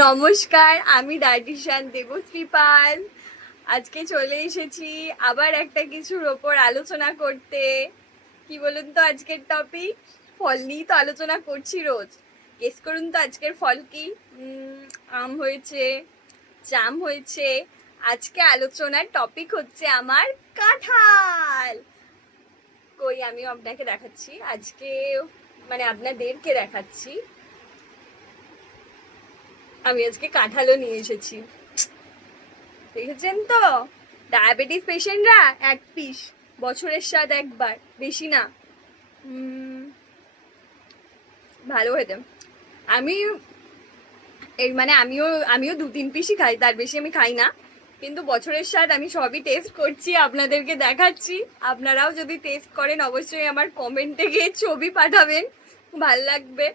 নমস্কার, আমি ডায়েটিশিয়ান দেবশ্রী পাল। আজকে চলে এসেছি আবার একটা কিছুর ওপর আলোচনা করতে। কি বলুন তো আজকের টপিক? ফল নিয়েই তো আলোচনা করছি রোজ। গেস করুন তো আজকের ফল কি? আম হয়েছে, জাম হয়েছে। আজকে আলোচনার টপিক হচ্ছে আমার কাঁঠাল। কই আমিও আপনাকে দেখাচ্ছি আজকে, মানে আপনাদেরকে দেখাচ্ছি। আমি আজকে কাঁঠালও নিয়ে এসেছি, দেখেছেন তো? ডায়াবেটিস পেশেন্টরা এক পিস, বছরের স্বাদ একবার, বেশি না। ভালো খেতে। আমি এই মানে আমিও আমিও 2-3 পিসই খাই, তার বেশি আমি খাই না। কিন্তু বছরের স্বাদ আমি সবই টেস্ট করছি, আপনাদেরকে দেখাচ্ছি। আপনারাও যদি টেস্ট করেন অবশ্যই আমার কমেন্টে গিয়ে ছবি পাঠাবেন, ভাল লাগবে।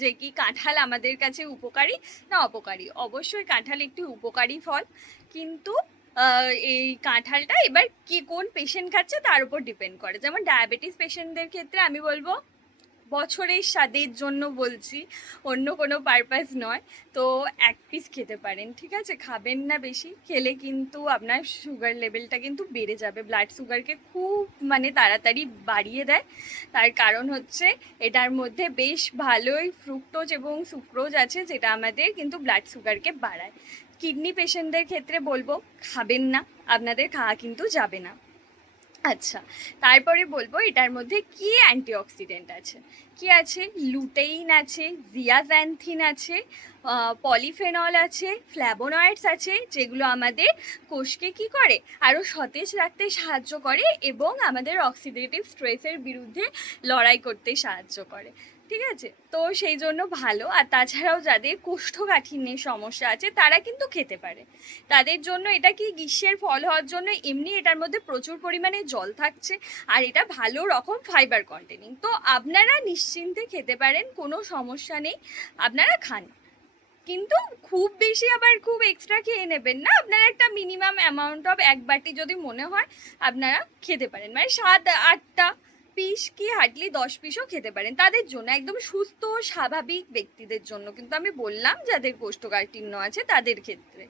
যে কি কাঁঠাল আমাদের কাছে উপকারী না অপকারী? অবশ্যই কাঁঠাল একটি উপকারী ফল, কিন্তু এই কাঁঠালটা এবার কি কোন পেশেন্ট খাচ্ছে তার উপর ডিপেন্ড করে। যেমন ডায়াবেটিস পেশেন্টদের ক্ষেত্রে আমি বলবো বছরের স্বাদের জন্য বলছি, অন্য কোনো পারপাস নয়। তো এক পিস খেতে পারেন, ঠিক আছে? খাবেন না বেশি, খেলে কিন্তু আপনার সুগার লেভেলটা কিন্তু বেড়ে যাবে। ব্লাড সুগারকে খুব মানে তাড়াতাড়ি বাড়িয়ে দেয়। তার কারণ হচ্ছে এটার মধ্যে বেশ ভালোই ফ্রুক্টোজ এবং সুক্রোজ আছে, যেটা আমাদের কিন্তু ব্লাড সুগারকে বাড়ায়। কিডনি পেশেন্টদের ক্ষেত্রে বলবো খাবেন না, আপনাদের খাওয়া কিন্তু যাবে না। আচ্ছা, তারপরে বলবো এটার মধ্যে কি অ্যান্টিঅক্সিডেন্ট আছে। কি আছে? লুটেইন আছে, জিয়াজ্যান্থিন আছে, পলিফেনল আছে, ফ্ল্যাভোনয়েডস আছে, যেগুলো আমাদের কোষকে কি করে আরও সতেজ রাখতে সাহায্য করে এবং আমাদের অক্সিডেটিভ স্ট্রেসের বিরুদ্ধে লড়াই করতে সাহায্য করে, ঠিক আছে? তো সেই জন্য ভালো। আর তাছাড়াও যাদের কোষ্ঠকাঠিন্যের সমস্যা আছে তারা কিন্তু খেতে পারে। তাদের জন্য এটা কি গ্রীষ্মের ফল হওয়ার জন্য এমনি এটার মধ্যে প্রচুর পরিমাণে জল থাকছে, আর এটা ভালো রকম ফাইবার কন্টেনিং। তো আপনারা নিশ্চিন্তে খেতে পারেন, কোনো সমস্যা নেই, আপনারা খান। কিন্তু খুব বেশি আবার খুব এক্সট্রা খেয়ে নেবেন না। আপনারা একটা মিনিমাম অ্যামাউন্ট অফ এক বাটি যদি মনে হয় আপনারা খেতে পারেন, মানে 7-8টা পিস কি হার্ডলি 10 পিসও খেতে পারেন। তাদের জন্য একদম সুস্থ স্বাভাবিক ব্যক্তিদের জন্য কিন্তু আমি বললাম, যাদের কোষ্ঠকাঠিন্য আছে তাদের ক্ষেত্রে।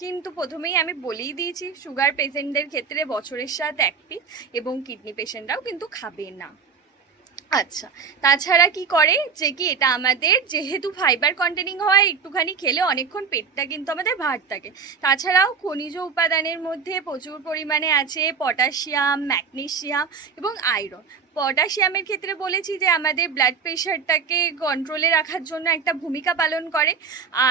কিন্তু প্রথমেই আমি বলেই দিয়েছি সুগার পেশেন্টদের ক্ষেত্রে বছরের স্বাদ এক পিস, এবং কিডনি পেশেন্টরাও কিন্তু খাবে না। আচ্ছা, তাছাড়া কি করে যে কি এটা আমাদের যেহেতু ফাইবার কন্টেনিং হয়, একটুখানি খেলে অনেকক্ষণ পেটটা কিন্তু আমাদের ভার থাকে। তাছাড়াও খনিজ উপাদানের মধ্যে প্রচুর পরিমাণে আছে পটাশিয়াম, ম্যাগনেসিয়াম এবং আয়রন। পটাশিয়ামের ক্ষেত্রে বলেছি যে আমাদের ব্লাড প্রেশারটাকে কন্ট্রোলে রাখার জন্য একটা ভূমিকা পালন করে।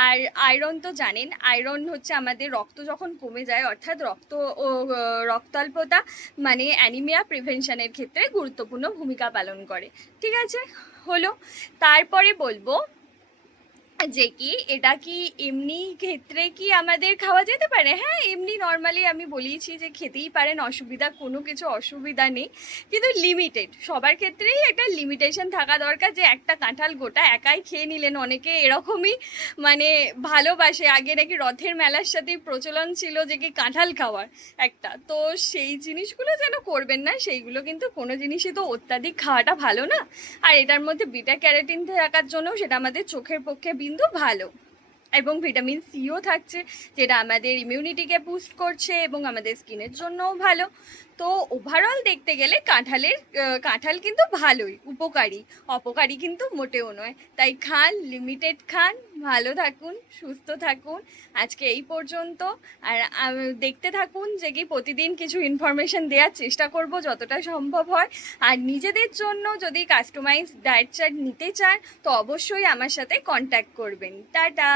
আর আয়রন তো জানেন, আয়রন হচ্ছে আমাদের রক্ত যখন কমে যায়, অর্থাৎ রক্তাল্পতা মানে অ্যানিমিয়া প্রিভেনশনের ক্ষেত্রে গুরুত্বপূর্ণ ভূমিকা পালন করে, ঠিক আছে? হলো। তারপরে বলবো যে কি এটা কি এমনি ক্ষেত্রে কি আমাদের খাওয়া যেতে পারে? হ্যাঁ, এমনি নর্মালি আমি বলেইছি যে খেতেই পারেন, অসুবিধা কোনো কিছু অসুবিধা নেই, কিন্তু লিমিটেড। সবার ক্ষেত্রেই একটা লিমিটেশন থাকা দরকার, যে একটা কাঁঠাল গোটা একাই খেয়ে নিলেন। অনেকে এরকমই মানে ভালোবাসে, আগে নাকি রথের মেলার সাথে প্রচলন ছিল যে কি কাঁঠাল খাওয়ার একটা, তো সেই জিনিসগুলো যেন করবেন না। সেইগুলো কিন্তু কোনো জিনিসই তো অত্যাধিক খাওয়াটা ভালো না। আর এটার মধ্যে বিটা ক্যারোটিন থাকার জন্য সেটা আমাদের চোখের পক্ষে বিন্দু ভালো, এবং ভিটামিন সিও থাকছে, যেটা আমাদের ইমিউনিটিকে বুস্ট করছে এবং আমাদের স্কিনের জন্যও ভালো। তো ওভারঅল দেখতে গেলে কাঁঠাল কিন্তু ভালোই, উপকারী, অপকারী কিন্তু মোটেও নয়। তাই খান, লিমিটেড খান, ভালো থাকুন, সুস্থ থাকুন। আজকে এই পর্যন্ত। আর দেখতে থাকুন যে কি প্রতিদিন কিছু ইনফরমেশন দেওয়ার চেষ্টা করব যতটা সম্ভব হয়। আর নিজেদের জন্য যদি কাস্টমাইজ ডায়েট চার্ট নিতে চান তো অবশ্যই আমার সাথে কন্ট্যাক্ট করবেন। টাটা।